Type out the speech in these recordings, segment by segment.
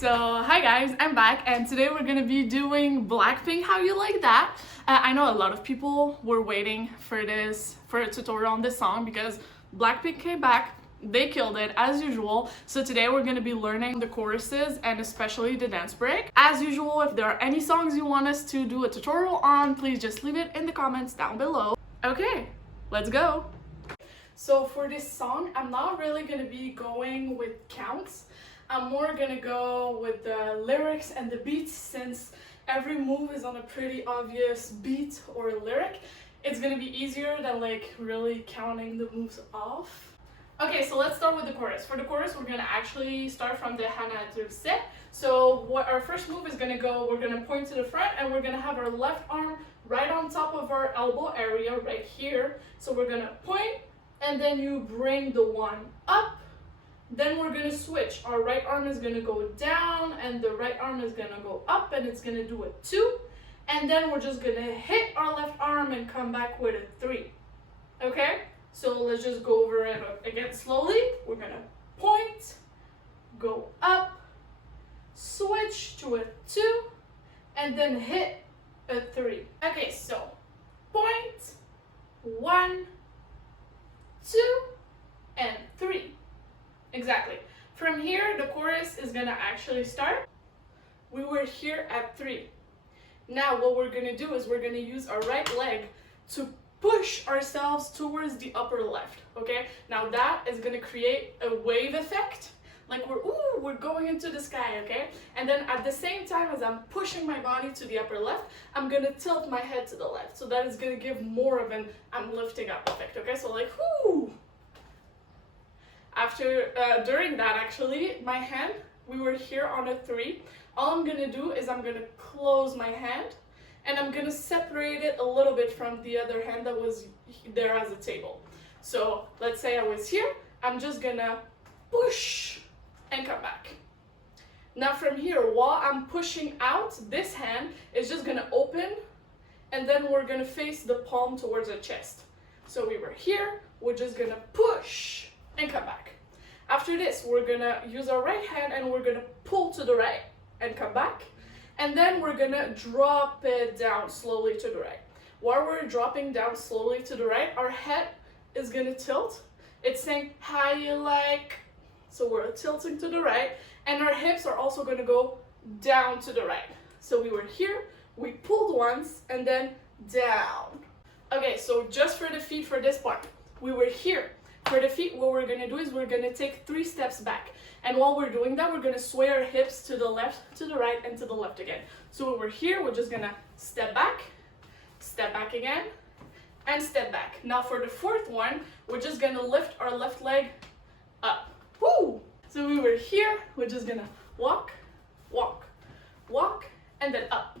So hi guys, I'm back and today we're gonna be doing Blackpink How You Like That. I know a lot of people were waiting for a tutorial on this song because Blackpink came back, they killed it as usual. So today we're gonna be learning the choruses and especially the dance break. As usual, if there are any songs you want us to do a tutorial on, please just leave it in the comments down below. Okay, let's go. So for this song, I'm not really gonna be going with counts. I'm more gonna go with the lyrics and the beats since every move is on a pretty obvious beat or lyric. It's gonna be easier than like really counting the moves off. Okay, so let's start with the chorus. For the chorus, we're gonna actually start from the Hana to set. So what our first move is gonna go, we're gonna point to the front and we're gonna have our left arm right on top of our elbow area right here. So we're gonna point and then you bring the one up. Then we're gonna switch. Our right arm is gonna go down and the right arm is gonna go up and it's gonna do a 2. And then we're just gonna hit our left arm and come back with a 3. Okay? So let's just go over it again slowly. We're gonna point, go up, switch to a 2, and then hit a 3. Okay, so point, 1, 2, and 3. Exactly. From here, the chorus is gonna actually start. We were here at 3. Now what we're gonna do is we're gonna use our right leg to push ourselves towards the upper left, okay? Now that is gonna create a wave effect, like we're going into the sky, okay? And then at the same time as I'm pushing my body to the upper left, I'm gonna tilt my head to the left, so that is gonna give more of an I'm lifting up effect, okay? So like, whoo! During that actually, my hand, we were here on a 3. All I'm gonna do is I'm gonna close my hand and I'm gonna separate it a little bit from the other hand that was there as a table. So let's say I was here, I'm just gonna push and come back. Now from here, while I'm pushing out, this hand is just gonna open and then we're gonna face the palm towards the chest. So we were here, we're just gonna push and come back. After this, we're gonna use our right hand and we're gonna pull to the right and come back. And then we're gonna drop it down slowly to the right. While we're dropping down slowly to the right, our head is gonna tilt. It's saying, how you like? So we're tilting to the right and our hips are also gonna go down to the right. So we were here, we pulled once and then down. Okay, so just for the feet for this part, we were here. For the feet, what we're gonna do is we're gonna take 3 steps back. And while we're doing that, we're gonna sway our hips to the left, to the right, and to the left again. So when we're here, we're just gonna step back again, and step back. Now for the fourth one, we're just gonna lift our left leg up. Woo! So we were here, we're just gonna walk, walk, walk, and then up.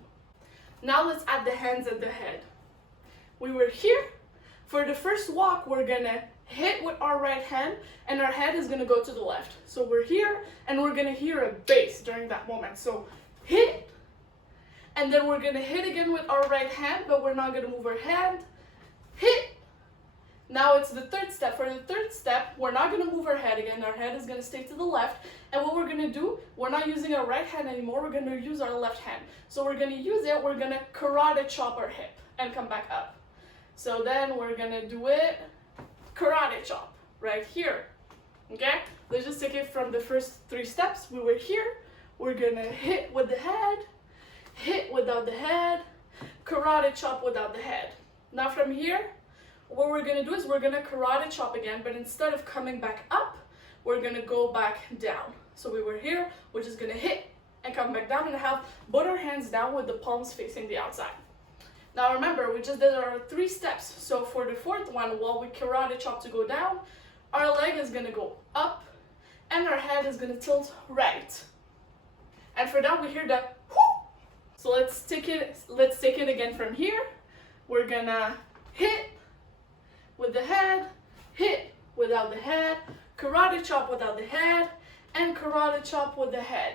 Now let's add the hands and the head. We were here. For the first walk, we're gonna hit with our right hand and our head is gonna go to the left. So we're here and we're gonna hear a bass during that moment. So hit, and then we're gonna hit again with our right hand, but we're not gonna move our hand. Hit. Now it's the third step. For the third step, we're not gonna move our head again. Our head is gonna stay to the left. And what we're gonna do, we're not using our right hand anymore. We're gonna use our left hand. So we're gonna use it, we're gonna karate chop our hip and come back up. So then we're gonna do it karate chop right here. Okay, let's just take it from the first 3 steps. We were here, we're gonna hit with the head, hit without the head, karate chop without the head. Now from here, what we're gonna do is we're gonna karate chop again, but instead of coming back up, we're gonna go back down. So we were here, we're just gonna hit and come back down and have both our hands down with the palms facing the outside. Now remember, we just did our 3 steps. So for the fourth one, while we karate chop to go down, our leg is gonna go up and our head is gonna tilt right. And for that, we hear the whoo. So let's take it again from here. We're gonna hit with the head, hit without the head, karate chop without the head, and karate chop with the head.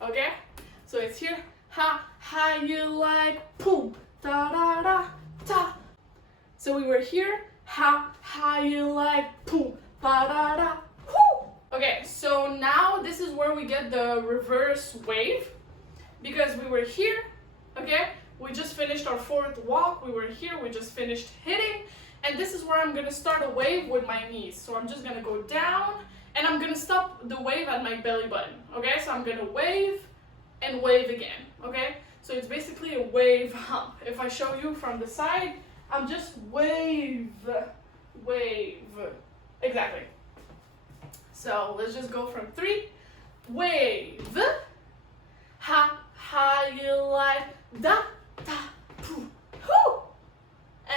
Okay? So it's here. Ha, how you like? Boom. Da da da ta. So we were here. How you like? Boom. Ba da da. Whoo. Okay, so now this is where we get the reverse wave, because we were here, okay? We just finished our fourth walk, we were here, we just finished hitting, and this is where I'm gonna start a wave with my knees. So I'm just gonna go down, and I'm gonna stop the wave at my belly button, okay? So I'm gonna wave and wave again, okay? So it's basically a wave hump. If I show you from the side, I'm just wave, wave, exactly. So let's just go from 3, wave, ha, you like, da, da, poo, hoo,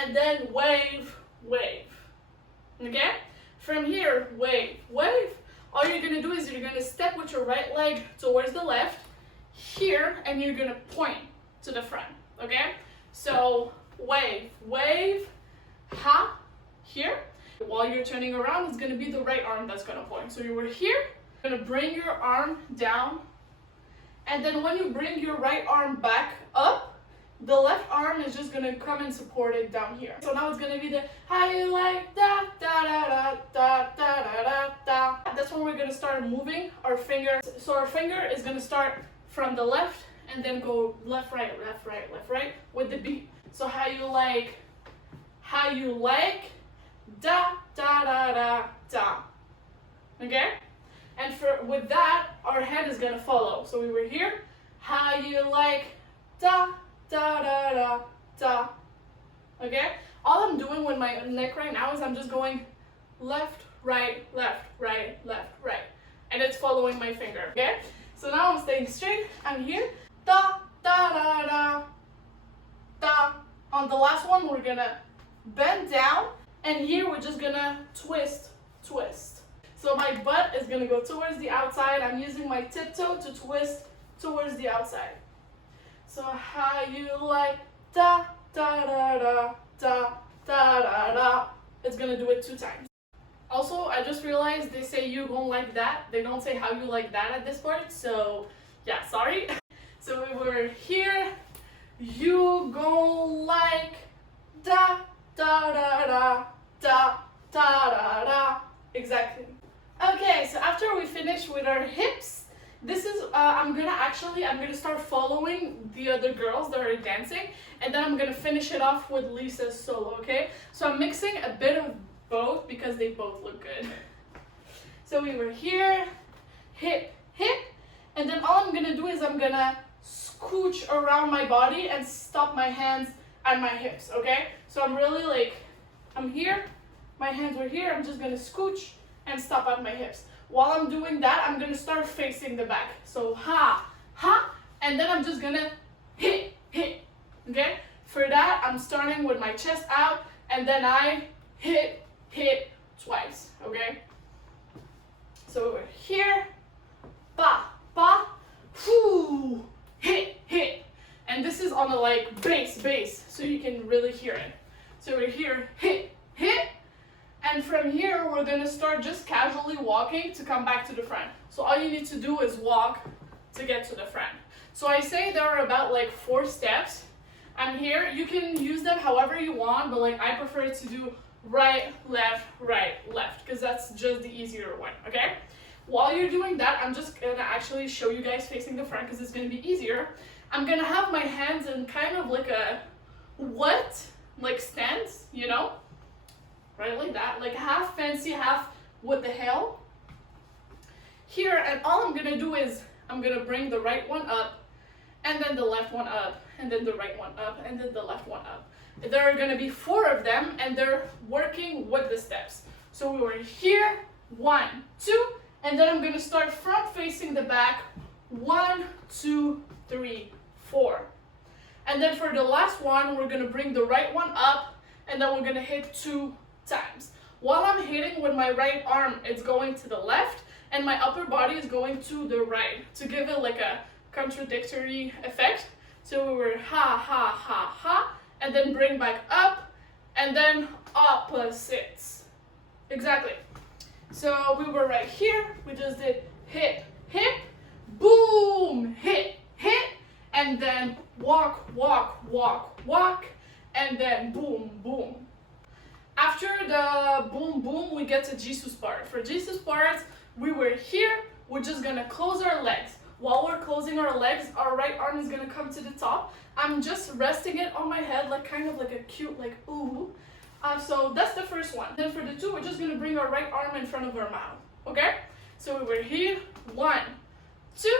and then wave, wave, okay? From here, wave, wave. All you're gonna do is you're gonna step with your right leg towards the left, here, and you're gonna point to the front, okay? So wave, wave, ha, here. While you're turning around, it's gonna be the right arm that's gonna point. So you were here, you're gonna bring your arm down, and then when you bring your right arm back up, the left arm is just gonna come and support it down here. So now it's gonna be the how you like da da da da da da da da. That's when we're gonna start moving our finger. So our finger is gonna start from the left and then go left, right, left, right, left, right with the beat. So how you like, da da da da da. Okay? And with that, our head is gonna follow. So we were here, how you like, da da da da da. Okay? All I'm doing with my neck right now is I'm just going left, right, left, right, left, right. And it's following my finger. Okay? So now I'm staying straight. I'm here. Da, da, da, da, da. On the last one, we're gonna bend down. And here, we're just gonna twist, twist. So my butt is gonna go towards the outside. I'm using my tiptoe to twist towards the outside. So how you like, da, da, da, da, da, da, da, da. It's gonna do it 2 times. Also, I just realized they say you gon' like that. They don't say how you like that at this part. So yeah, sorry. So we were here, you gon' like da da da da da da da da. Exactly. Okay, so after we finish with our hips, this is I'm gonna start following the other girls that are dancing, and then I'm gonna finish it off with Lisa's solo. Okay, so I'm mixing a bit of both because they both look good. So we were here, hip, hip, and then all I'm gonna do is I'm gonna scooch around my body and stop my hands at my hips, okay? So I'm really like, I'm here, my hands were here, I'm just gonna scooch and stop at my hips. While I'm doing that, I'm gonna start facing the back. So ha, ha, and then I'm just gonna hit, hit, okay? For that, I'm starting with my chest out, and then I hit, hit twice, okay? So we're here, ba, ba, whoo, hit, hit. And this is on the like bass, so you can really hear it. So we're here, hit, hit. And from here, we're gonna start just casually walking to come back to the front. So all you need to do is walk to get to the front. So I say there are about like 4 steps. I'm here, you can use them however you want, but like I prefer to do right, left, because that's just the easier one, okay? While you're doing that, I'm just gonna actually show you guys facing the front because it's gonna be easier. I'm gonna have my hands in kind of like a like stance, you know? Right, like that, like half fancy, half what the hell. Here, and all I'm gonna do is I'm gonna bring the right one up, and then the left one up, and then the right one up, and then the left one up. There are gonna be 4 of them, and they're working with the steps. So we were here, 1, 2, and then I'm gonna start front facing the back, 1, 2, 3, 4. And then for the last one, we're gonna bring the right one up, and then we're gonna hit 2 times. While I'm hitting with my right arm, it's going to the left, and my upper body is going to the right to give it like a contradictory effect. So we were ha, ha, ha, ha, and then bring back up, and then opposites. Exactly. So we were right here, we just did hip, hip, boom, hit, hit, and then walk, walk, walk, walk, and then boom, boom. After the boom, boom, we get to Jesus part. For Jesus part, We were here, we're just gonna close our legs. While we're closing our legs, our right arm is gonna come to the top. I'm just resting it on my head, like kind of like a cute, like, ooh. So that's the first one. Then for the two, we're just gonna bring our right arm in front of our mouth, okay? So we were here, 1, 2,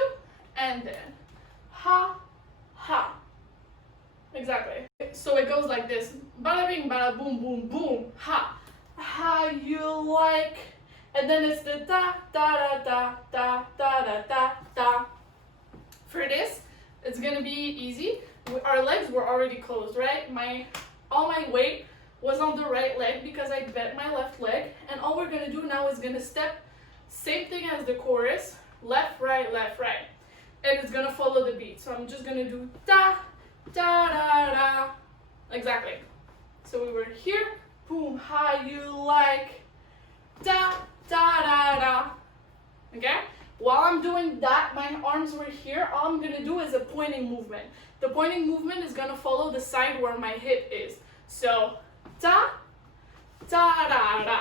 and then ha, ha. Exactly. So it goes like this. Bada bing, bada boom, boom, boom, ha. How you like. And then it's the da, da, da, da, da, da, da, da. For this, it's gonna be easy. Our legs were already closed, right? All my weight was on the right leg because I bent my left leg. And all we're gonna do now is gonna step, same thing as the chorus, left, right, and it's gonna follow the beat. So I'm just gonna do da, da, da, da. Exactly. So we were here, boom, how you like, da, da, da, da. Okay? While I'm doing that, my arms were here. All I'm gonna do is a pointing movement. The pointing movement is gonna follow the side where my hip is. So da, da, da, da.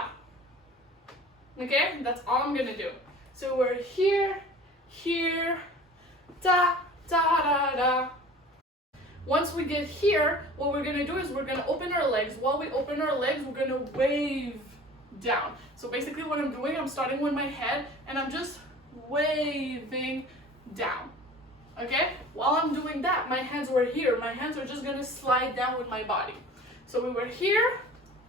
Okay? That's all I'm gonna do. So we're here, here, da, da, da, da. Once we get here, what we're gonna do is we're gonna open our legs. While we open our legs, we're gonna wave down. So basically what I'm doing, I'm starting with my head and I'm just waving down. Okay? While I'm doing that, my hands were here. My hands are just gonna slide down with my body. So we were here,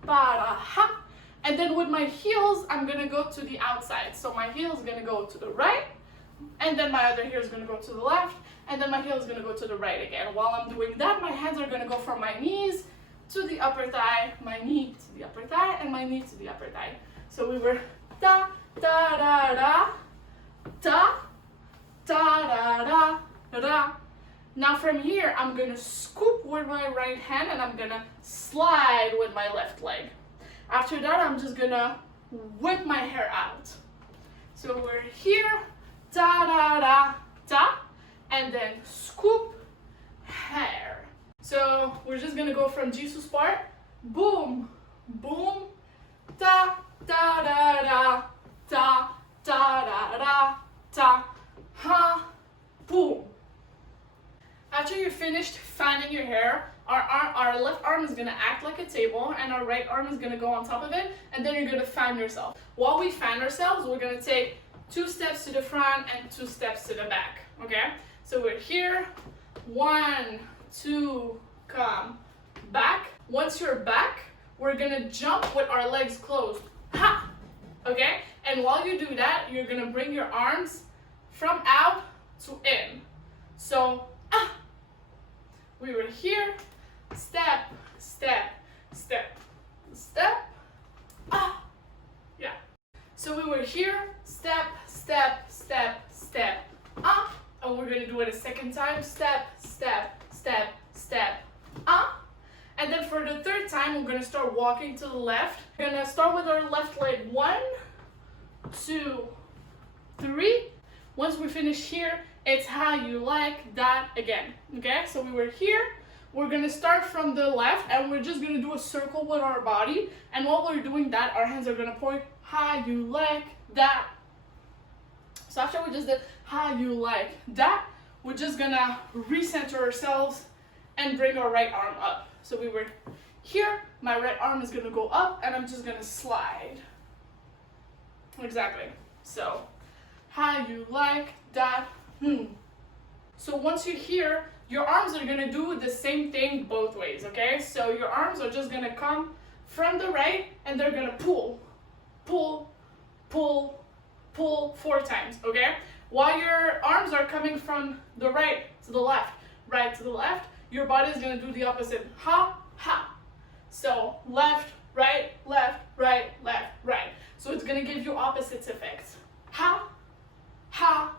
para ha, and then with my heels, I'm gonna go to the outside. So my heel is gonna go to the right, and then my other heel is gonna go to the left, and then my heel is gonna go to the right again. While I'm doing that, my hands are gonna go from my knees to the upper thigh, my knee to the upper thigh, and my knee to the upper thigh. So we were da, da, da, da, da, da, da, da, da. Now from here, I'm gonna scoop with my right hand and I'm gonna slide with my left leg. After that, I'm just gonna whip my hair out. So we're here, da, da, da, da, and then scoop, hair. So we're just gonna go from Jesus part, boom, boom, da, da, da, da, da, da, da, da, da, ha, boom. After you're finished fanning your hair, our left arm is gonna act like a table and our right arm is gonna go on top of it, and then you're gonna fan yourself. While we fan ourselves, we're gonna take 2 steps to the front and 2 steps to the back, okay? So we're here, 1, 2, come back. Once you're back, we're gonna jump with our legs closed, ha, okay? And while you do that, you're gonna bring your arms from out to in. So, ah, we were here, step, step, step, step, ah, yeah. So we were here, step, step, step, step, ah, and we're gonna do it a second time, step, step, step, step, ah. And then for the third time, we're gonna start walking to the left. We're gonna start with our left leg, 1, 2, 3. Once we finish here, it's how you like that again, okay? So we were here, we're gonna start from the left and we're just gonna do a circle with our body. And while we're doing that, our hands are gonna point how you like that. So after we just did how you like that, we're just gonna recenter ourselves and bring our right arm up. So we were here, my right arm is gonna go up and I'm just gonna slide. Exactly. So how you like that. So once you're here, your arms are gonna do the same thing both ways, okay? So your arms are just gonna come from the right and they're gonna pull, pull, pull, pull 4 times, okay? While your arms are coming from the right to the left, right to the left, your body is gonna do the opposite, ha, ha. So left, right, left, right, left, right. So it's gonna give you opposite effects. Ha, ha,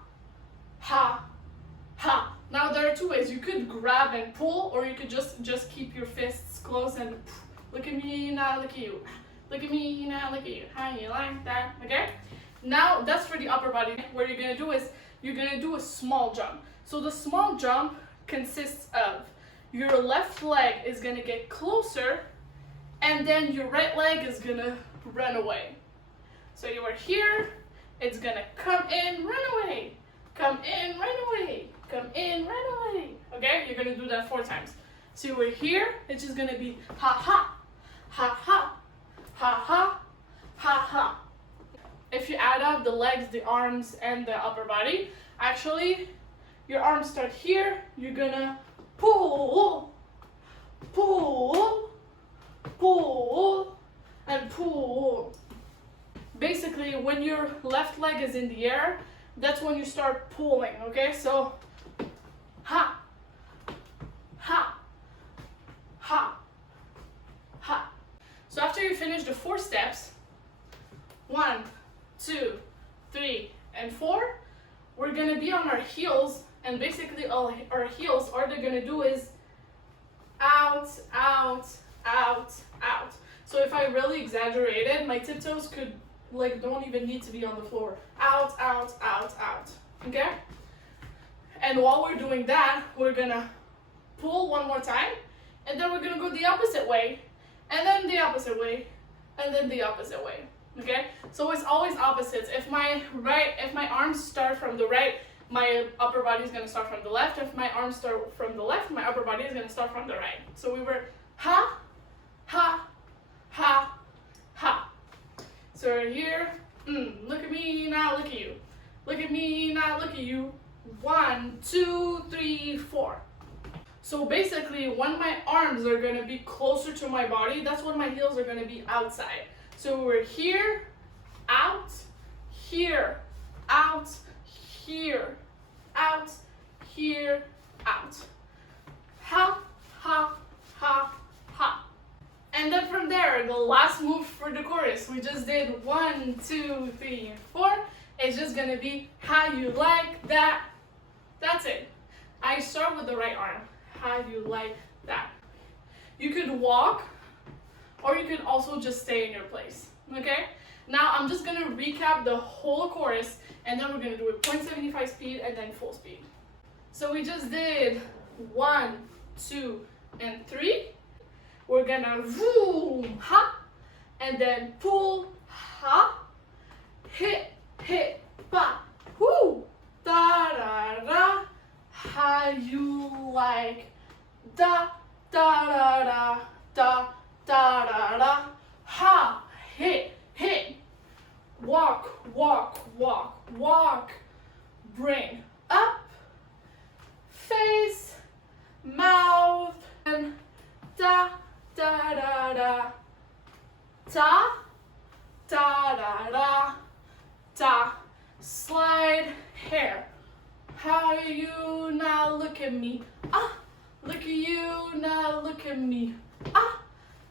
ha, ha. Now there are 2 ways. You could grab and pull, or you could just keep your fists closed and look at me, now look at you. Look at me, now look at you. How you like that, okay? Now that's for the upper body. What you're gonna do is, you're gonna do a small jump. So the small jump consists of, your left leg is gonna get closer, and then your right leg is gonna run away. So you are here, It's gonna come in, run away. Come in, run away. Come in, run away. Okay, you're gonna do that 4 times. So we're here, it's just gonna be ha ha, ha ha, ha ha, ha ha. If you add up the legs, the arms, and the upper body, actually, your arms start here, you're gonna pull, pull, pull, and pull. Basically, when your left leg is in the air, that's when you start pulling, okay? So, ha, ha, ha, ha. So after you finish the 4 steps, 1, 2, 3, and 4, we're gonna be on our heels, and basically all our heels, all they're gonna do is out, out, out, out. So if I really exaggerated, my tiptoes could don't even need to be on the floor. Out, out, out, out. Okay? And while we're doing that, we're gonna pull 1 more time, and then we're gonna go the opposite way, and then the opposite way, and then the opposite way. Okay? So it's always opposites. If my arms start from the right, my upper body is gonna start from the left. If my arms start from the left, my upper body is gonna start from the right. So we were ha, ha, ha, ha. So we're here, look at me, now look at you. Look at me, now look at you. 1, 2, 3, 4. So basically, when my arms are gonna be closer to my body, that's when my heels are gonna be outside. So we're here, out, here, out, here, out, here, out. Ha, ha, ha, ha. And then from there, the last move for the chorus, we just did 1, 2, 3, and 4. It's just gonna be how you like that. That's it. I start with the right arm. How you like that. You could walk, or you could also just stay in your place. Okay? Now I'm just gonna recap the whole chorus, and then we're gonna do it 0.75 speed and then full speed. So we just did 1, 2, and 3. We're gonna boom, ha, and then pull, ha, hit, hit, ba, whoo, da, da, da, how you like, da, da, da, da, da, da, da, da, ha, hit, hit, walk, walk, walk, walk, bring up, face, mouth, and da, da da da ta da da da ta, slide hair. How you now look at me, ah, look at you now look at me, ah,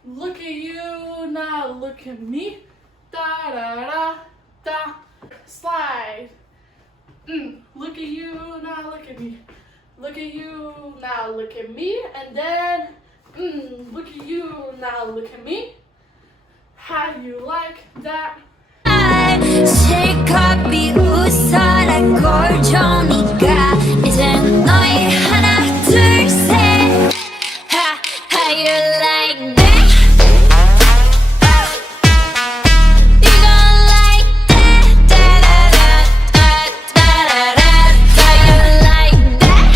look at you now look at me, da da da da, slide, look at you now look at me, look at you now look at me, and then look at you now, look at me. How you like that? 실컷이 웃어라 꼴좋으니까 이젠 너희 하나 둘 셋. How you like that? You gon' like that? Da da da da da da da. How you like that?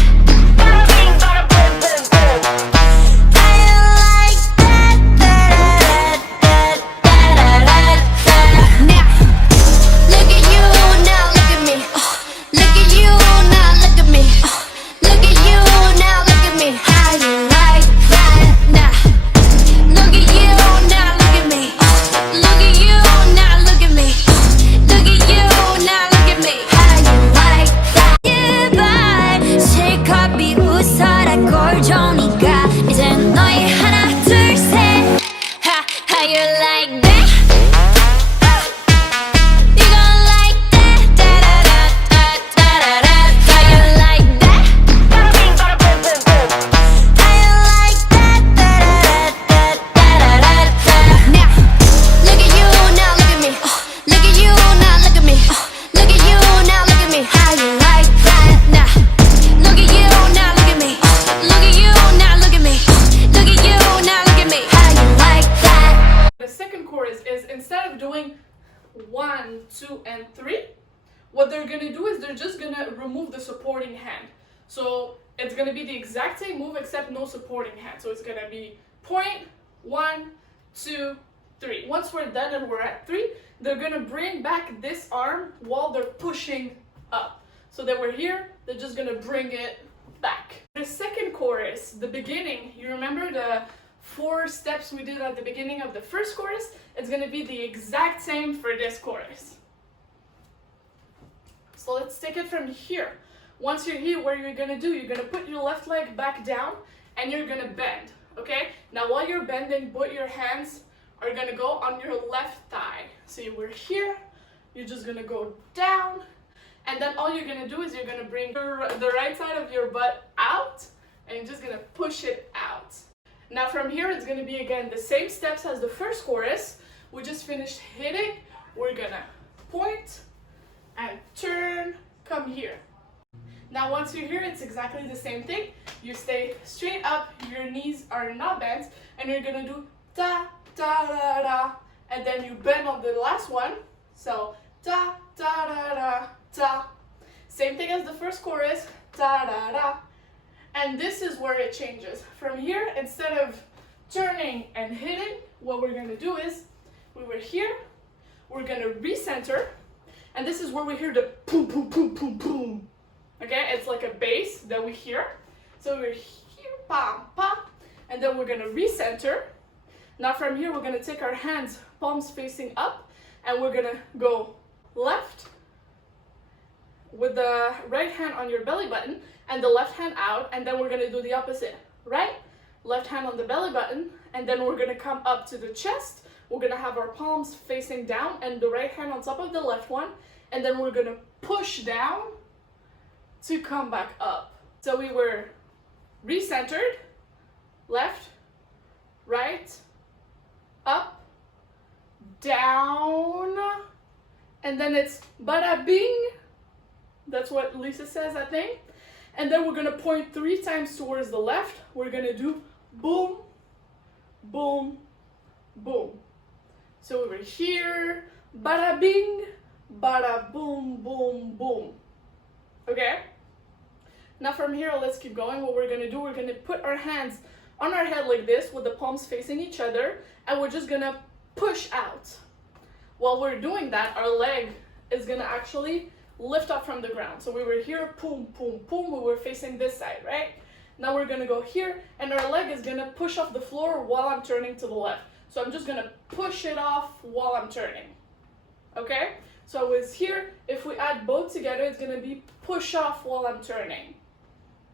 Look at you supporting hand. So it's gonna be the exact same move except no supporting hand. So it's gonna be point, 1, 2, 3. Once we're done and we're at 3, they're gonna bring back this arm while they're pushing up. So that we're here, they're just gonna bring it back. The second chorus, the beginning, you remember the 4 steps we did at the beginning of the first chorus? It's gonna be the exact same for this chorus. So let's take it from here. Once you're here, what you're gonna do, you're gonna put your left leg back down and you're gonna bend, okay? Now while you're bending, both your hands are gonna go on your left thigh. So you were here, you're just gonna go down, and then all you're gonna do is you're gonna bring the right side of your butt out, and you're just gonna push it out. Now from here, it's gonna be again the same steps as the first chorus. We just finished hitting. We're gonna point and turn, come here. Now once you're here, it's exactly the same thing. You stay straight up, your knees are not bent, and you're gonna do da, da, da, da, and then you bend on the last one. So da, da, da, da, da. Same thing as the first chorus, da, da, da. And this is where it changes. From here, instead of turning and hitting, what we're gonna do is, we were here, we're gonna recenter, and this is where we hear the boom, boom, boom, boom, boom. Okay, it's like a bass that we hear. So we're here, pam, pam, and then we're gonna recenter. Now from here, we're gonna take our hands, palms facing up, and we're gonna go left with the right hand on your belly button and the left hand out, and then we're gonna do the opposite. Right, left hand on the belly button, and then we're gonna come up to the chest. We're gonna have our palms facing down and the right hand on top of the left one, and then we're gonna push down to come back up. So we were recentered, left, right, up, down, and then it's bada bing. That's what Lisa says, I think. And then we're gonna point 3 times towards the left. We're gonna do boom, boom, boom. So over here, bada bing, bada boom, boom, boom. Okay? Now from here, let's keep going. What we're gonna do, we're gonna put our hands on our head like this with the palms facing each other, and we're just gonna push out. While we're doing that, our leg is gonna actually lift up from the ground. So we were here, boom, boom, boom, we were facing this side, right? Now we're gonna go here, and our leg is gonna push off the floor while I'm turning to the left. So I'm just gonna push it off while I'm turning, okay? So I was here, if we add both together, it's gonna be push off while I'm turning,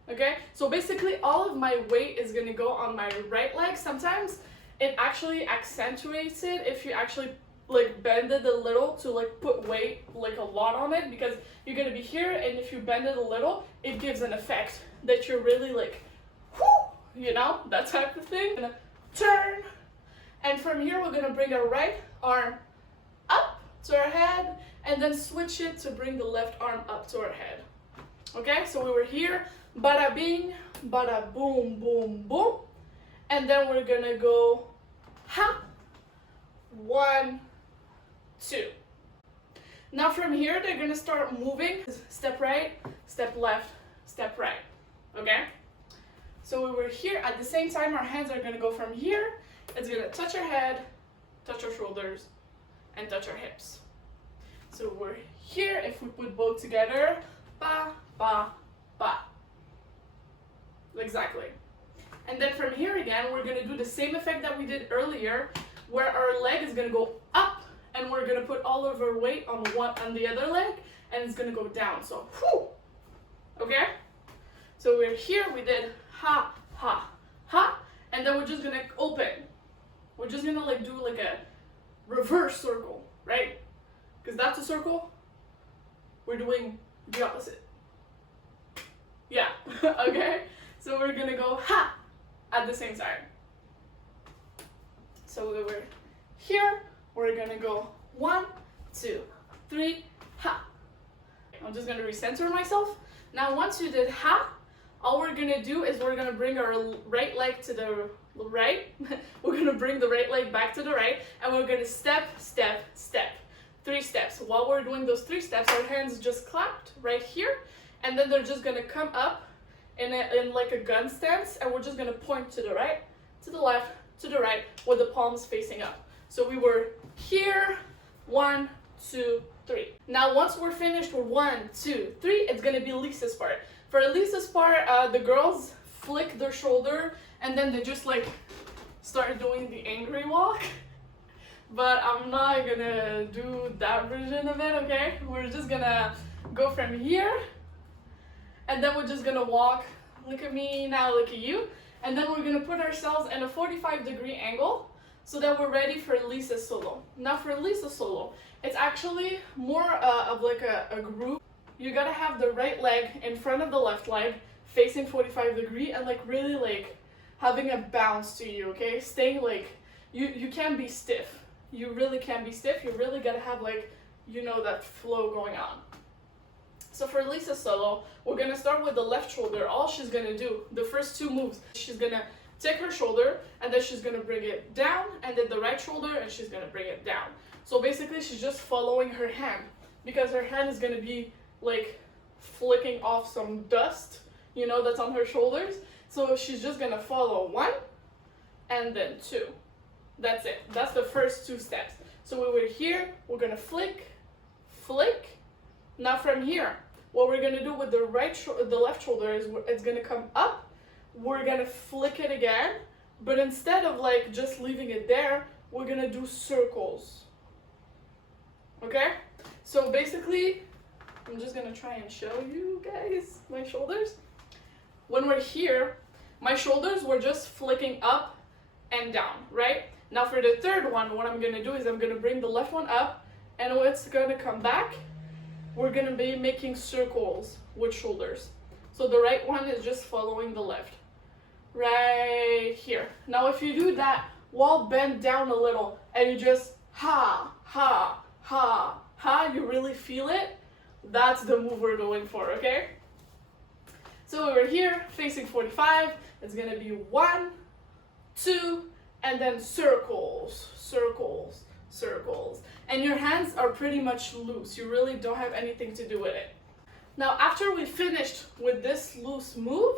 okay? So basically all of my weight is gonna go on my right leg. Sometimes it actually accentuates it if you actually like bend it a little to like put weight like a lot on it, because you're gonna be here, and if you bend it a little, it gives an effect that you're really like, whoo, you know, that type of thing. Gonna turn, and from here we're gonna bring our right arm up to our head, and then switch it to bring the left arm up to our head. Okay, so we were here, bada bing, bada boom, boom, boom, and then we're gonna go ha, 1, 2. Now from here, they're gonna start moving. Step right, step left, step right, okay? So we were here, at the same time, our hands are gonna go from here. It's gonna touch our head, touch our shoulders, and touch our hips. So we're here, if we put both together, ba, ba, ba. Exactly. And then from here again, we're gonna do the same effect that we did earlier, where our leg is gonna go up, and we're gonna put all of our weight on the other leg, and it's gonna go down. So, whoo, okay? So we're here, we did ha, ha, ha, and then we're just gonna open. We're just gonna like do like a reverse circle, right? Because that's a circle, we're doing the opposite. Yeah, okay? So we're gonna go ha at the same time. So we were here, we're gonna go 1, 2, 3, ha. I'm just gonna recenter myself. Now once you did ha, all we're gonna do is we're gonna bring our right leg to the right. We're gonna bring the right leg back to the right, and we're gonna step, step, step. 3 steps. While we're doing those 3 steps, our hands just clapped right here, and then they're just gonna come up in like a gun stance, and we're just gonna point to the right, to the left, to the right, with the palms facing up. So we were here, 1, 2, 3. Now once we're finished with 1, 2, 3, it's gonna be Lisa's part. For Lisa's part, the girls flick their shoulder and then they just like start doing the angry walk. But I'm not gonna do that version of it, okay? We're just gonna go from here, and then we're just gonna walk. Look at me, now look at you. And then we're gonna put ourselves in a 45-degree angle so that we're ready for Lisa's solo. Now for Lisa's solo, it's actually more of like a group. You gotta have the right leg in front of the left leg, facing 45 degree, and like really like having a bounce to you, okay? Staying like, you can't be stiff. You really can't be stiff. You really gotta have like, you know, that flow going on. So for Lisa's solo, we're gonna start with the left shoulder. All she's gonna do, the first 2 moves, she's gonna take her shoulder and then she's gonna bring it down, and then the right shoulder and she's gonna bring it down. So basically she's just following her hand, because her hand is gonna be like flicking off some dust, you know, that's on her shoulders. So she's just gonna follow 1 and then 2. That's it. That's the first 2 steps. So we were here, we're gonna flick, flick. Now from here, what we're gonna do with the left shoulder is it's gonna come up. We're gonna flick it again, but instead of like just leaving it there, we're gonna do circles. Okay? So basically, I'm just gonna try and show you guys my shoulders. When we're here, my shoulders were just flicking up and down, right? Now for the third one, what I'm gonna do is I'm gonna bring the left one up, and it's gonna come back. We're gonna be making circles with shoulders. So the right one is just following the left. Right here. Now if you do that while bent down a little, and you just ha, ha, ha, ha, you really feel it, that's the move we're going for, okay? So we're here, facing 45, it's gonna be 1, 2, and then circles, circles, circles. And your hands are pretty much loose. You really don't have anything to do with it. Now, after we finished with this loose move,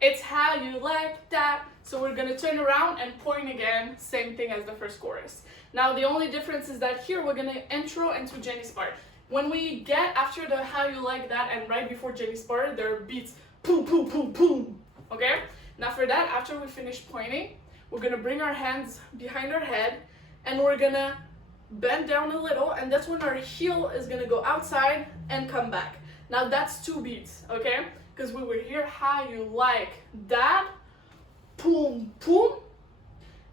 it's how you like that. So we're gonna turn around and point again, same thing as the first chorus. Now, the only difference is that here we're gonna intro into Jenny's part. When we get after the how you like that and right before Jenny's part, there are beats, boom, boom, boom, boom, okay? Now for that, after we finish pointing, we're gonna bring our hands behind our head and we're gonna bend down a little, and that's when our heel is gonna go outside and come back. Now that's 2 beats, okay? Because we were here, how you like that, boom, boom.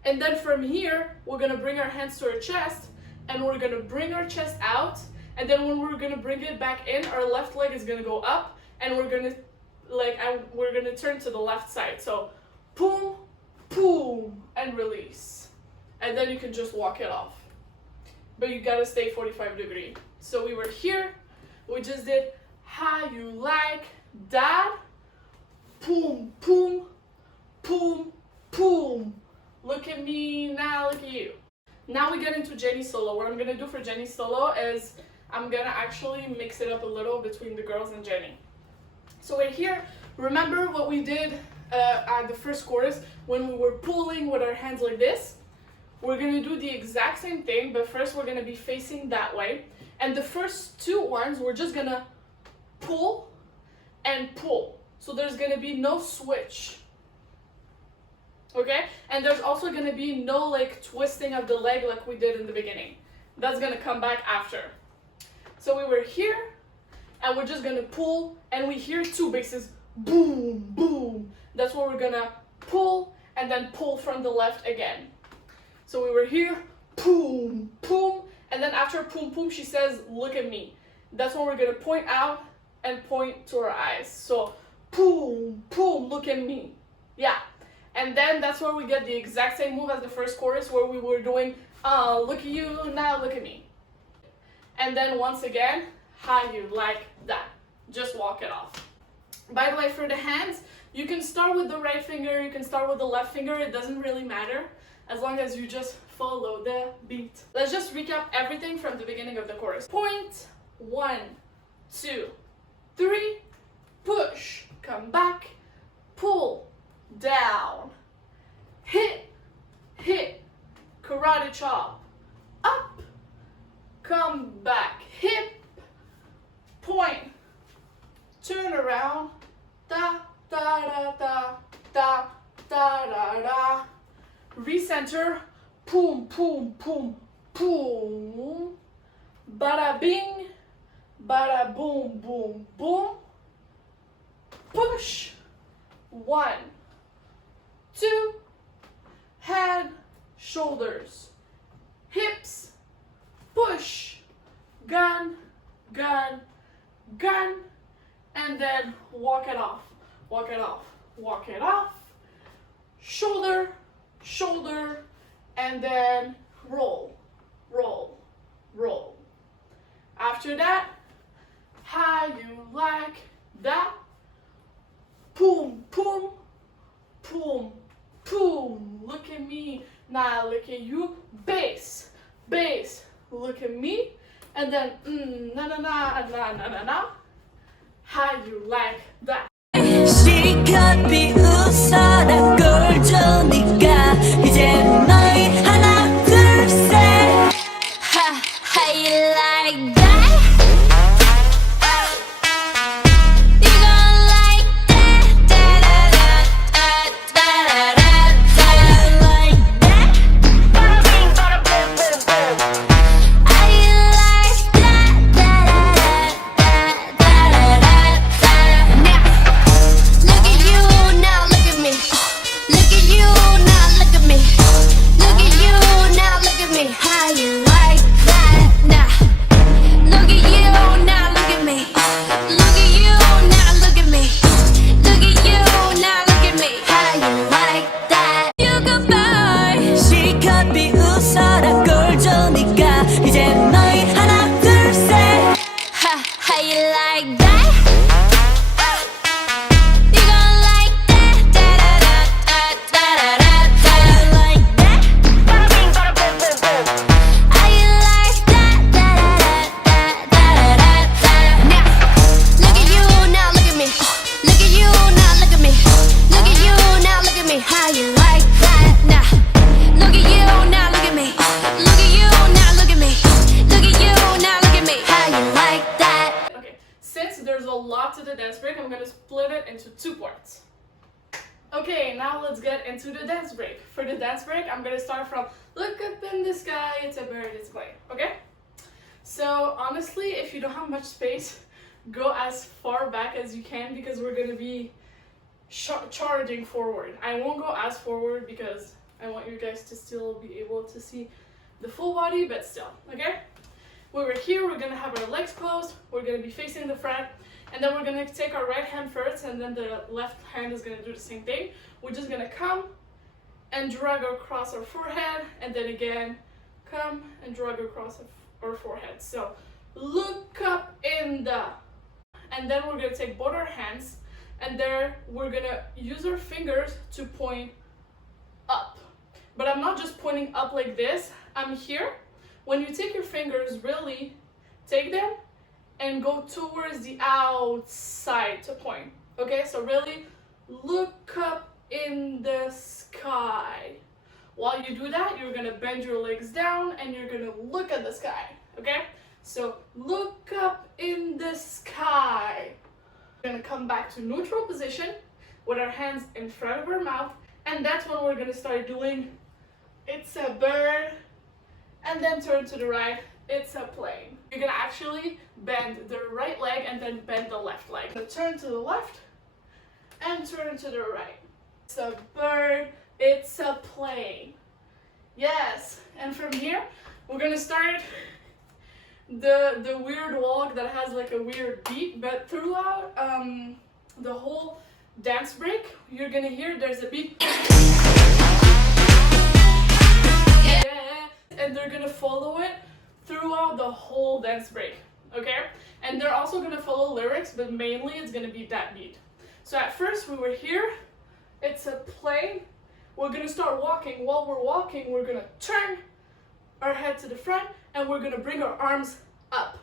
And then from here, we're gonna bring our hands to our chest and we're gonna bring our chest out. And then when we're gonna bring it back in, our left leg is gonna go up and we're gonna turn to the left side. So boom, boom, and release. And then you can just walk it off. But you gotta stay 45 degree. So we were here, we just did how you like that, boom, boom, boom, boom. Look at me, now look at you. Now we get into Jenny's solo. What I'm gonna do for Jenny's solo is I'm gonna actually mix it up a little between the girls and Jenny. So we're here, remember what we did at the first chorus when we were pulling with our hands like this? We're gonna do the exact same thing, but first we're gonna be facing that way. And the first 2 ones, we're just gonna pull and pull. So there's gonna be no switch. Okay? And there's also gonna be no like twisting of the leg like we did in the beginning. That's gonna come back after. So we were here, and we're just gonna pull, and we hear 2 basses, boom, boom. That's where we're gonna pull, and then pull from the left again. So we were here, boom, boom, and then after boom, boom, she says, look at me. That's when we're gonna point out and point to our eyes. So boom, boom, look at me. Yeah. And then that's where we get the exact same move as the first chorus where we were doing, look at you, now look at me. And then once again, how you like that. Just walk it off. By the way, for the hands, you can start with the right finger, you can start with the left finger, it doesn't really matter, as long as you just follow the beat. Let's just recap everything from the beginning of the chorus. Point, 1, 2, 3, push, come back, pull, down, hit, hit, karate chop, up, come back, hip, point, turn around, da, da, da, da, da, da, da, da, recenter, boom, boom, boom, boom, bada bing, bada boom, boom, boom, push, 1, 2, head, shoulders, hips, push, gun, gun, gun, and then walk it off, walk it off, walk it off, shoulder, shoulder, and then roll, roll, roll. After that, how you like that? Boom, boom, boom, boom. Look at me, now look at you. Bass, bass, look at me. And then, na na na na na na na. How you like that? 시간 비웃어라 꼴조니까 이제 너희 하나 둘셋 How you like that? You gon' like that Da-da-da-da-da-da-da. How you like that? Bada bing, bada boom, boom, boom. How you like that? Da-da-da-da-da-da-da. Now look at you, now look at me. Look at you, now look at me. Look at you, now look at me. How you like that? Now look at you, now look at me. Look at you, now look at me. Look at you, now look at me. How you like that? You goodbye. 시간 비웃어라 꼴조니까 이제 너희 하나 둘셋 How you like that? You gon' like that, da-da-da-da-da-da-da. How you like that? Bada bing, bada boom, boom, boom. How you like that, da-da-da-da-da-da-da. Now, look at you, now look at me. Look at you, now look at me. Look at you, now look at me. How you like that? Now, look at you, now look at me. Look at you, now look at me. Look at you, now look at me. How you like that? Okay, since there's a lot to the dance break, I'm gonna split it into 2 parts. Okay, now let's get into the dance break. For the dance break, I'm gonna start from look up in the sky, it's a bird, it's playing, okay? So honestly, if you don't have much space, go as far back as you can because we're gonna be charging forward. I won't go as forward because I want you guys to still be able to see the full body, but still, okay? When we're here, we're gonna have our legs closed, we're gonna be facing the front, and then we're gonna take our right hand first, and then the left hand is gonna do the same thing. We're just gonna come and drag across our forehead, and then again, come and drag across our forehead. So, look up in the, and then we're gonna take both our hands, and there we're gonna use our fingers to point up. But I'm not just pointing up like this, I'm here. When you take your fingers, really take them and go towards the outside to point. Okay, so really look up in the sky. While you do that, you're gonna bend your legs down and you're gonna look at the sky. Okay, so look up in the sky. We're gonna come back to neutral position with our hands in front of our mouth, and that's when we're gonna start doing it's a bird, and then turn to the right, it's a plane. You're gonna actually bend the right leg and then bend the left leg. So turn to the left and turn to the right. It's a bird, it's a plane. Yes, and from here, we're gonna start the weird walk that has like a weird beat, but throughout the whole dance break, you're gonna hear there's a beat. And they're gonna follow it throughout the whole dance break, okay? And they're also gonna follow lyrics, but mainly it's gonna be that beat. So at first we were here, it's a plane. We're gonna start walking. While we're walking, we're gonna turn our head to the front and we're gonna bring our arms up,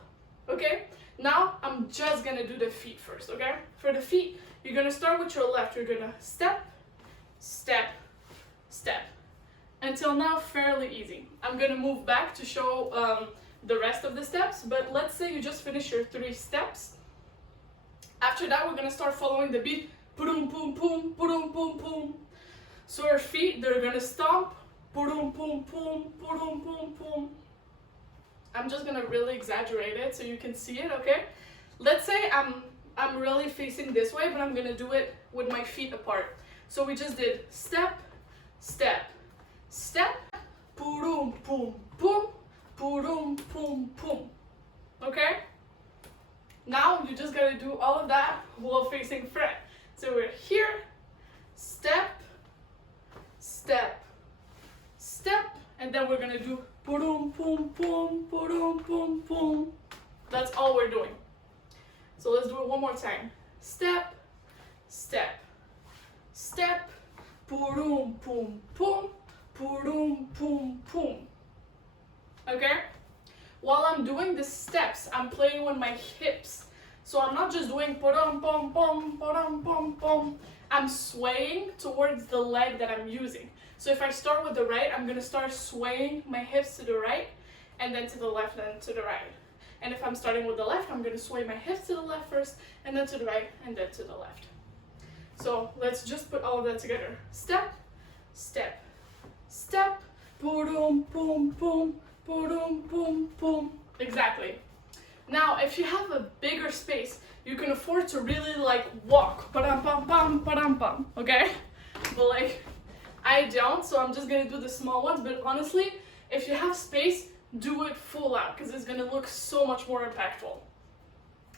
okay? Now I'm just gonna do the feet first, okay? For the feet, you're gonna start with your left. You're gonna step, step, step. Until now, fairly easy. I'm gonna move back to show the rest of the steps, but let's say you just finish your 3 steps. After that, we're gonna start following the beat. Boom, boom, boom, boom, boom, boom. So our feet, they're gonna stomp. Boom, boom, boom, boom, boom, boom. I'm just gonna really exaggerate it so you can see it, okay? Let's say I'm really facing this way, but I'm gonna do it with my feet apart. So we just did step, step, step, boom, boom, boom, boom, boom, boom. Okay? Now you just gotta do all of that while facing front. So we're here, step, step, step, and then we're gonna do boom, boom, boom, boom, boom, boom. That's all we're doing. So let's do it one more time. Step, step, step, boom, boom, boom, boom, boom, boom. Okay? While I'm doing the steps, I'm playing with my hips. So I'm not just doing pom pom pom pom pom pom. I'm swaying towards the leg that I'm using. So if I start with the right, I'm gonna start swaying my hips to the right, and then to the left, and to the right. And if I'm starting with the left, I'm gonna sway my hips to the left first, and then to the right, and then to the left. So let's just put all of that together. Step, step, step, boom, boom, boom, boom, boom, boom. Exactly. Now, if you have a bigger space, you can afford to really like walk, pa-dum-pum-pum, okay? But like, I don't, so I'm just gonna do the small ones. But honestly, if you have space, do it full out, because it's gonna look so much more impactful.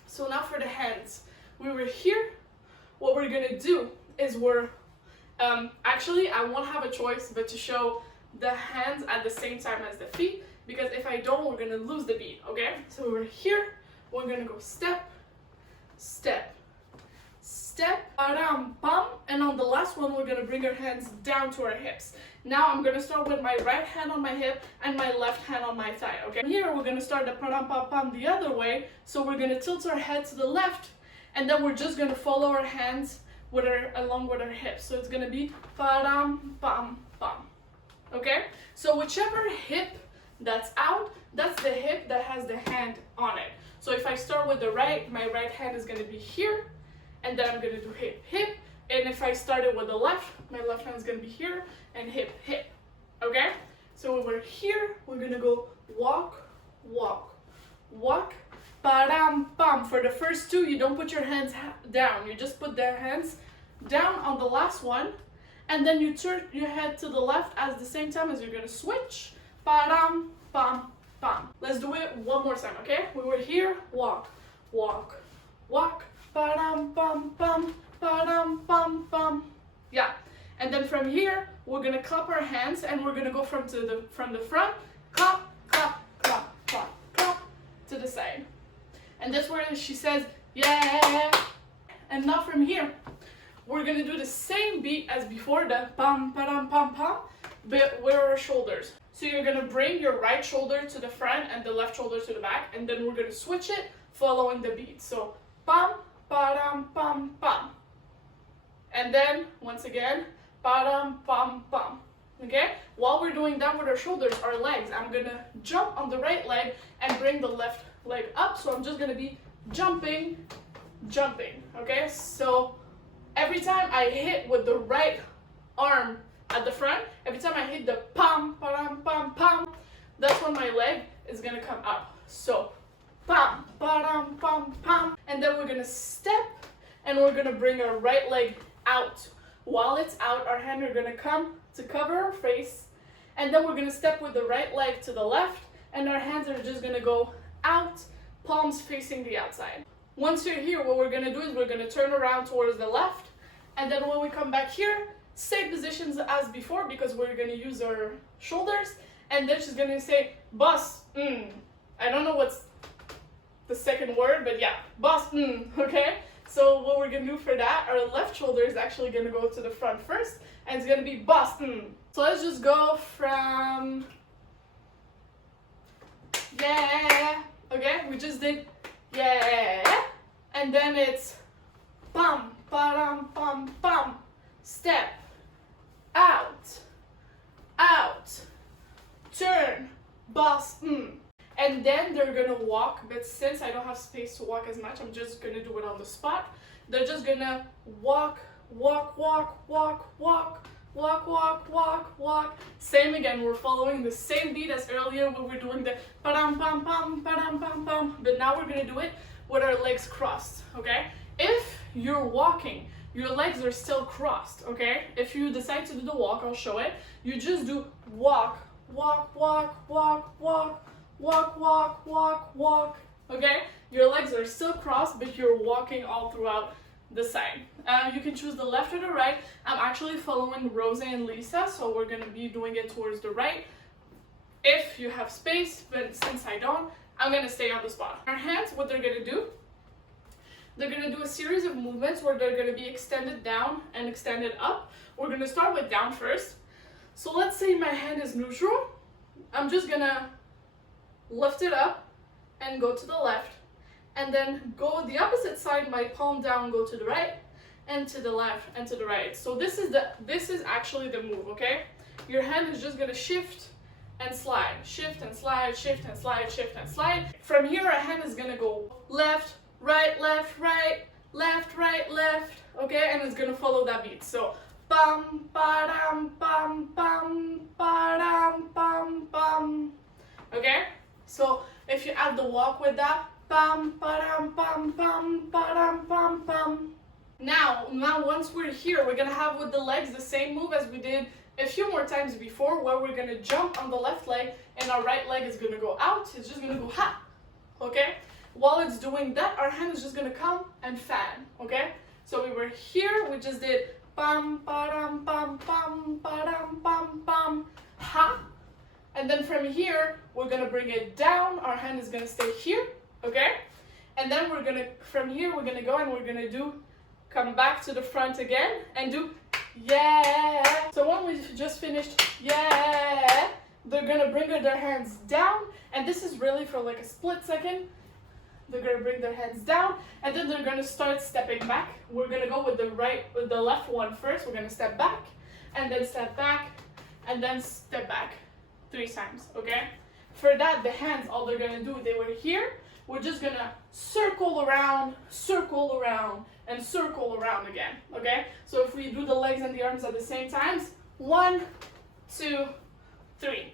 So now for the hands. We were here. What we're gonna do is actually, I won't have a choice but to show the hands at the same time as the feet, because if I don't, we're gonna lose the beat, okay? So we're here, we're gonna go step, step, step, pam, and on the last one, we're gonna bring our hands down to our hips. Now I'm gonna start with my right hand on my hip and my left hand on my thigh, okay? Here, we're gonna start the pam the other way, so we're gonna tilt our head to the left, and then we're just gonna follow our hands along with our hips. So it's gonna be pam, pam, okay? So whichever hip that's out, that's the hip that has the hand on it. So if I start with the right, my right hand is gonna be here, and then I'm gonna do hip, hip. And if I started with the left, my left hand is gonna be here, and hip, hip, okay? So when we're here, we're gonna go walk, walk, walk, pam. For the first two, you don't put your hands down, you just put the hands down on the last one, and then you turn your head to the left at the same time as you're gonna switch, pam. Let's do it one more time, okay? We were here, walk, walk, walk, pam. Yeah, and then from here, we're gonna clap our hands, and we're gonna go from the front, clap, clap, clap, clap, clap, to the side. And that's where she says, yeah. And now from here, we're gonna do the same beat as before, the pam, but with our shoulders. So you're gonna bring your right shoulder to the front and the left shoulder to the back, and then we're gonna switch it following the beat. So pam. And then, once again, pam. Okay? While we're doing that with our shoulders, our legs, I'm gonna jump on the right leg and bring the left leg up. So I'm just gonna be jumping. Okay? So every time I hit with the right arm at the front, every time I hit the pam, that's when my leg is gonna come up. So pam, and then we're gonna step, and we're gonna bring our right leg out. While it's out, our hands are gonna come to cover our face, and then we're gonna step with the right leg to the left, and our hands are just gonna go out, palms facing the outside. Once you're here, what we're gonna do is we're gonna turn around towards the left, and then when we come back here, same positions as before, because we're gonna use our shoulders, and then she's gonna say, boss, I don't know what's the second word, but yeah, boss, okay? So what we're gonna do for that, our left shoulder is actually gonna go to the front first, and it's gonna be boss, So let's just go from, yeah, okay? We just did yeah, and then it's bum, ba-dum, bum, bum, step, out, out, turn, boss, and then they're gonna walk, but since I don't have space to walk as much, I'm just gonna do it on the spot. They're just gonna walk, walk, walk, walk, walk, walk, walk, walk, walk. Same again, we're following the same beat as earlier when we're doing the pa-dum, pam, pam, pa-dum, pam, pam, but now we're gonna do it with our legs crossed, okay? If you're walking, your legs are still crossed, okay? If you decide to do the walk, I'll show it. You just do walk, walk, walk, walk, walk, walk, walk, walk, walk, okay? Your legs are still crossed, but you're walking all throughout the side. You can choose the left or the right. I'm actually following Rose and Lisa, so we're gonna be doing it towards the right. If you have space, but since I don't, I'm gonna stay on the spot. Our hands, what they're gonna do, they're gonna do a series of movements where they're gonna be extended down and extended up. We're gonna start with down first. So let's say my hand is neutral. I'm just gonna lift it up and go to the left, and then go the opposite side, my palm down, go to the right, and to the left, and to the right. So this is actually the move, okay? Your hand is just gonna shift and slide, shift and slide, shift and slide, shift and slide. From here, our hand is gonna go left, right, left, right, left, right, left, okay? And it's gonna follow that beat. So bum, ba-dum, bum, bum, ba-dum, bum, bum, okay? So if you add the walk with that, bum, ba-dum, bum, bum, ba-dum, bum, bum. Now once we're here, we're gonna have with the legs the same move as we did a few more times before, where we're gonna jump on the left leg and our right leg is gonna go out. It's just gonna go ha, okay? While it's doing that, our hand is just gonna come and fan, okay? So we were here, we just did bum, ba-dum, bum, bum, ba-dum, bum, bum, ha. And then from here, we're gonna bring it down. Our hand is gonna stay here, okay? And then we're gonna, from here, we're gonna go and we're gonna do, come back to the front again and do, yeah. So when we just finished, yeah, they're gonna bring their hands down. And this is really for like a split second. They're gonna bring their hands down and then they're gonna start stepping back. We're gonna go with the left one first. We're gonna step back and then step back and then step back 3 times, okay? For that, the hands, all they're gonna do, they were here. We're just gonna circle around, and circle around again, okay? So if we do the legs and the arms at the same times, 1, 2, 3.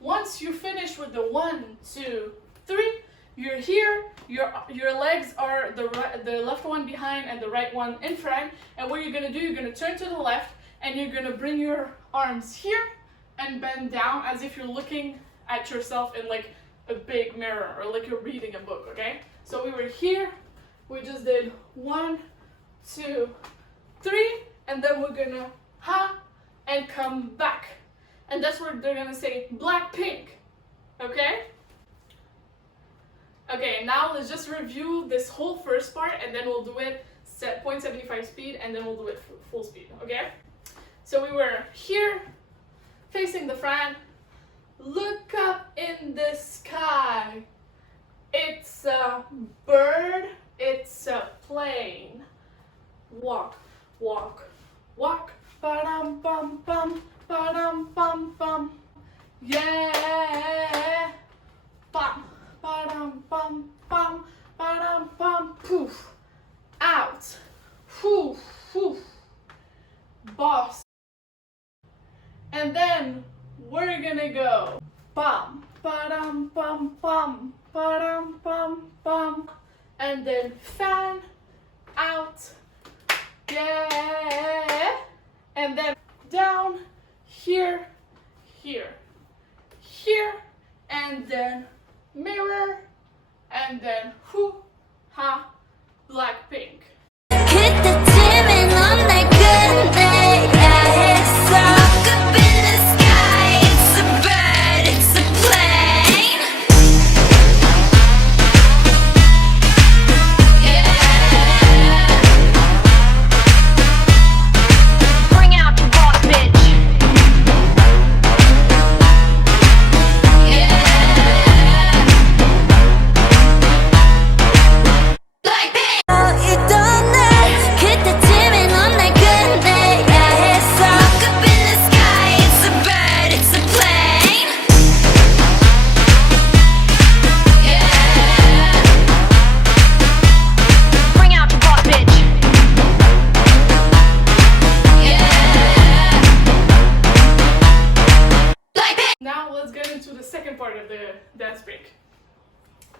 Once you finish with the 1, 2, 3, you're here, your legs are the left one behind and the right one in front, and what you're gonna do, you're gonna turn to the left, and you're gonna bring your arms here, and bend down as if you're looking at yourself in like a big mirror or like you're reading a book, okay? So we were here, we just did 1, 2, 3, and then we're gonna ha and come back. And that's where they're gonna say BLACKPINK, okay? Okay, now let's just review this whole first part and then we'll do it 0.75 speed and then we'll do it full speed, okay? So we were here, facing the front, look up in the sky. It's a bird, it's a plane. Walk, walk, walk, ba-dum bum bum, ba-dum bum bum. Yeah, bum, ba-dum bum bum, ba-dum bum, poof, out, poof, poof, boss. And then we're gonna go bum, ba-dum, bum, bum, ba-dum, bum, bum, and then fan, out, yeah, and then down, here, here, here, and then mirror, and then hoo, ha, BLACKPINK. Hit the gym and on that good day. Yeah, it's up in the sky. It's a bird, it's a plane. Yeah. Bring out the boss, bitch. Yeah. of the dance break.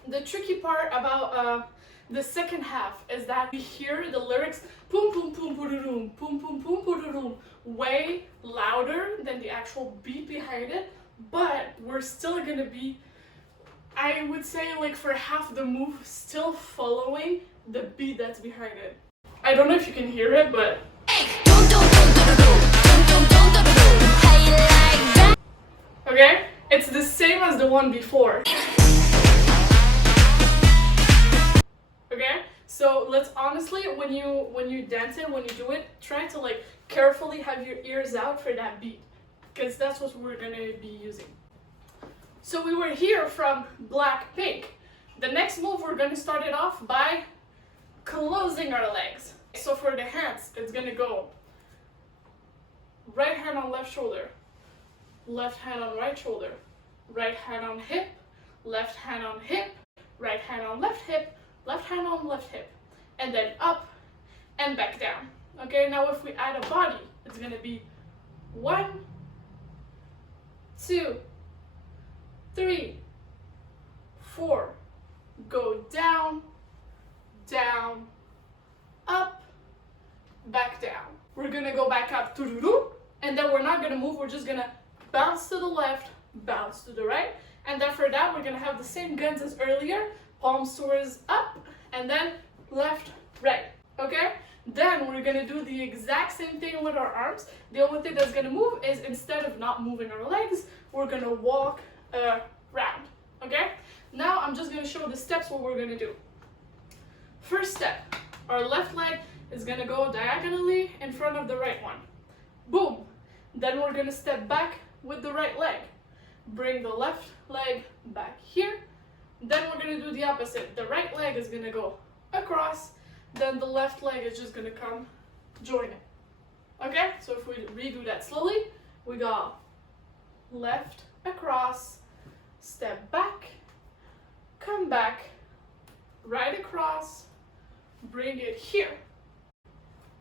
The tricky part about the second half is that we hear the lyrics boom boom boom boom boom boom boom boom way louder than the actual beat behind it, but we're still gonna be, I would say, like for half the move, still following the beat that's behind it. I don't know if you can hear it, but okay, it's the same as the one before. Okay, so let's honestly, when you dance it, when you do it, try to like carefully have your ears out for that beat, because that's what we're gonna be using. So we were here from BLACKPINK. The next move, we're gonna start it off by closing our legs. So for the hands, it's gonna go right hand on left shoulder, left hand on right shoulder, right hand on hip, left hand on hip, right hand on left hip, left hand on left hip, and then up and back down. Okay, now if we add a body, it's gonna be 1, 2, 3, 4, go down, down, up, back down. We're gonna go back up, and then we're not gonna move, we're just gonna bounce to the left, bounce to the right, and then for that, we're gonna have the same guns as earlier, palms towards up, and then left, right, okay? Then we're gonna do the exact same thing with our arms. The only thing that's gonna move is instead of not moving our legs, we're gonna walk around, okay? Now I'm just gonna show the steps what we're gonna do. First step, our left leg is gonna go diagonally in front of the right one. Boom. Then we're gonna step back with the right leg. Bring the left leg back here. Then we're gonna do the opposite. The right leg is gonna go across, then the left leg is just gonna come join it. Okay, so if we redo that slowly, we go left, across, step back, come back, right across, bring it here.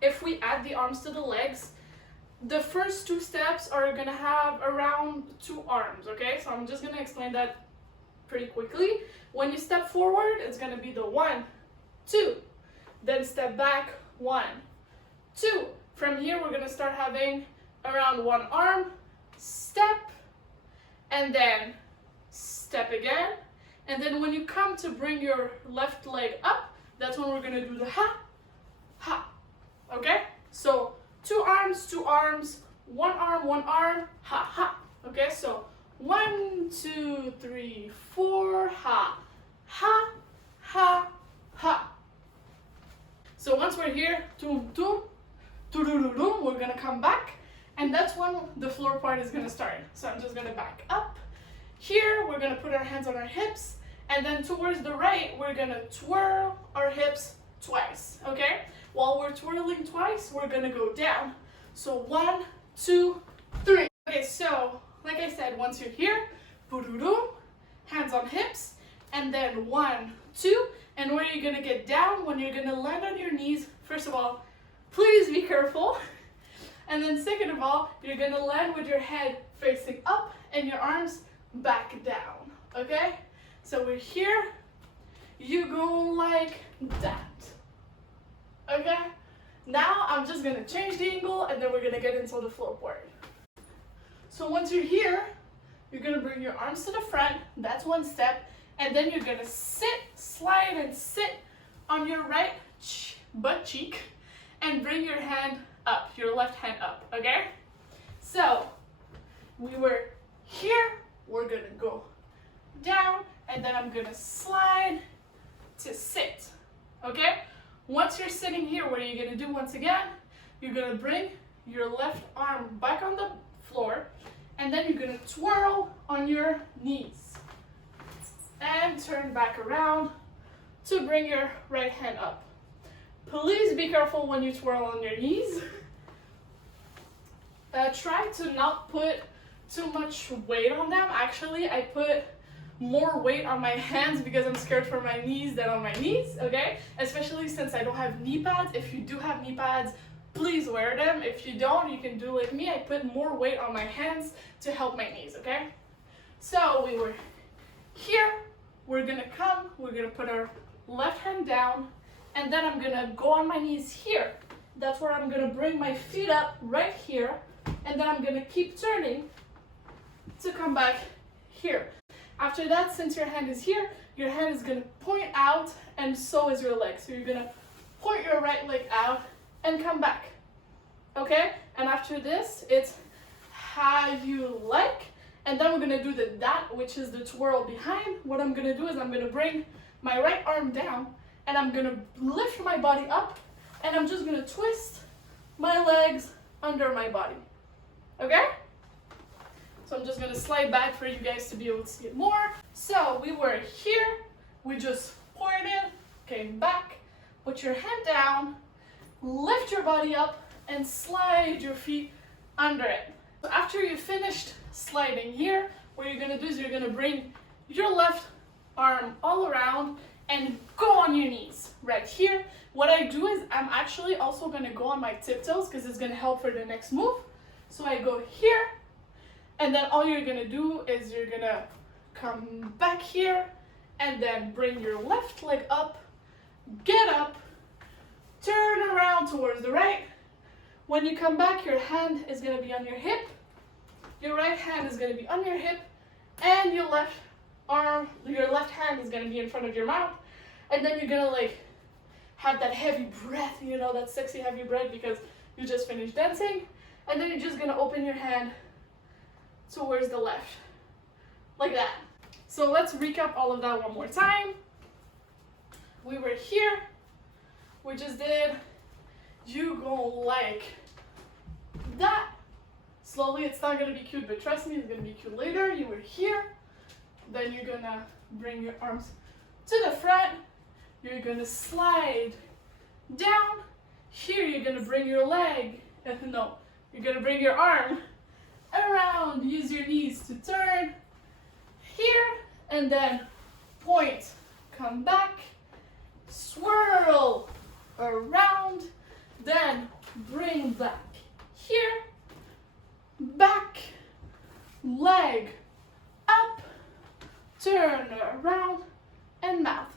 If we add the arms to the legs, the first 2 steps are gonna have around 2 arms, okay? So I'm just gonna explain that pretty quickly. When you step forward, it's gonna be the 1, 2, then step back, 1, 2. From here, we're gonna start having around 1 arm, step, and then step again. And then when you come to bring your left leg up, that's when we're gonna do the ha, ha, okay? So 2 arms, 2 arms, 1 arm, ha, ha, okay? So 1, 2, 3, 4, ha, ha, ha, ha. So once we're here, tum, tum, tum, we're gonna come back, and that's when the floor part is gonna start. So I'm just gonna back up. Here, we're gonna put our hands on our hips, and then towards the right, we're gonna twirl our hips twice, okay? While we're twirling twice, we're gonna go down. So 1, 2, 3. Okay, so like I said, once you're here, hands on hips, and then 1, 2, and where you're gonna get down, when you're gonna land on your knees, first of all, please be careful. And then second of all, you're gonna land with your head facing up and your arms back down, okay? So we're here, you go like that, okay? Now I'm just gonna change the angle and then we're gonna get into the floor part. So once you're here, you're gonna bring your arms to the front, that's 1 step, and then you're gonna sit, slide and sit on your right butt cheek and bring your hand up, your left hand up, okay? So we were here, we're gonna go down, and then I'm gonna slide to sit, okay? Once you're sitting here, what are you gonna do once again? You're gonna bring your left arm back on the floor, and then you're gonna twirl on your knees and turn back around to bring your right hand up. Please be careful when you twirl on your knees. Try to not put too much weight on them. Actually, I put more weight on my hands because I'm scared for my knees than on my knees, okay? Especially since I don't have knee pads. If you do have knee pads, please wear them. If you don't, you can do like me. I put more weight on my hands to help my knees, okay? So we were here, we're gonna put our left hand down, and then I'm gonna go on my knees here. That's where I'm gonna bring my feet up right here, and then I'm gonna keep turning to come back here. After that, since your hand is here, your hand is gonna point out, and so is your leg. So you're gonna point your right leg out and come back, okay? And after this, it's how you like, and then we're gonna do the that, which is the twirl behind. What I'm gonna do is I'm gonna bring my right arm down, and I'm gonna lift my body up, and I'm just gonna twist my legs under my body, okay? So I'm just gonna slide back for you guys to be able to see it more. So we were here, we just pointed, came back, put your hand down, lift your body up, and slide your feet under it. So after you finished sliding here, what you're gonna do is you're gonna bring your left arm all around and go on your knees right here. What I do is I'm actually also gonna go on my tiptoes because it's gonna help for the next move. So I go here, and then all you're gonna do is you're gonna come back here and then bring your left leg up, get up, turn around towards the right. When you come back, your hand is gonna be on your hip, your right hand is gonna be on your hip, and your left hand is gonna be in front of your mouth. And then you're gonna like have that heavy breath, you know, that sexy heavy breath because you just finished dancing. And then you're just gonna open your hand towards the left, like that. So let's recap all of that one more time. We were here, we just did, you go like that. Slowly, it's not gonna be cute, but trust me, it's gonna be cute later. You were here, then you're gonna bring your arms to the front, you're gonna slide down. Here, you're gonna bring your leg, no, you're gonna bring your arm around, use your knees to turn here, and then point, come back, swirl around, then bring back here, back, leg up, turn around, and mouth.